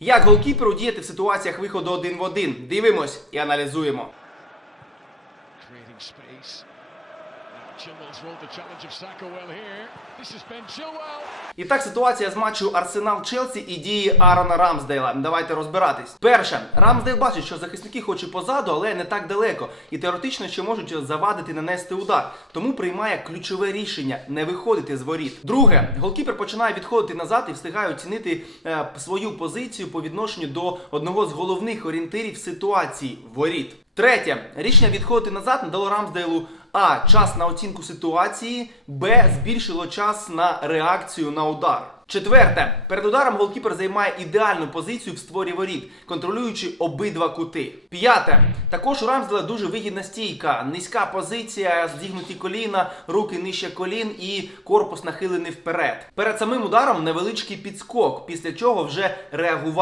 Як голкіперу діяти в ситуаціях виходу один в один? Дивимось і аналізуємо. Creating. І так ситуація з матчу Арсенал Челсі і дії Аарона Рамсдейла. Давайте розбиратись. Перше, Рамсдейл бачить, що захисники хоч і позаду, але не так далеко, і теоретично ще можуть завадити нанести удар. Тому приймає ключове рішення не виходити з воріт. Друге, голкіпер починає відходити назад і встигає оцінити е, свою позицію по відношенню до одного з головних орієнтирів ситуації воріт. Третє, рішення відходити назад не дало Рамсдейлу а. Час на оцінку ситуації, Б. Збільшило час на реакцію на удар. Четверте, перед ударом голкіпер займає ідеальну позицію в створі воріт, контролюючи обидва кути. П'яте. Також у Рамсдела дуже вигідна стійка, низька позиція, зігнуті коліна, руки нижче колін і корпус нахилений вперед. Перед самим ударом невеличкий підскок, після чого вже реагування.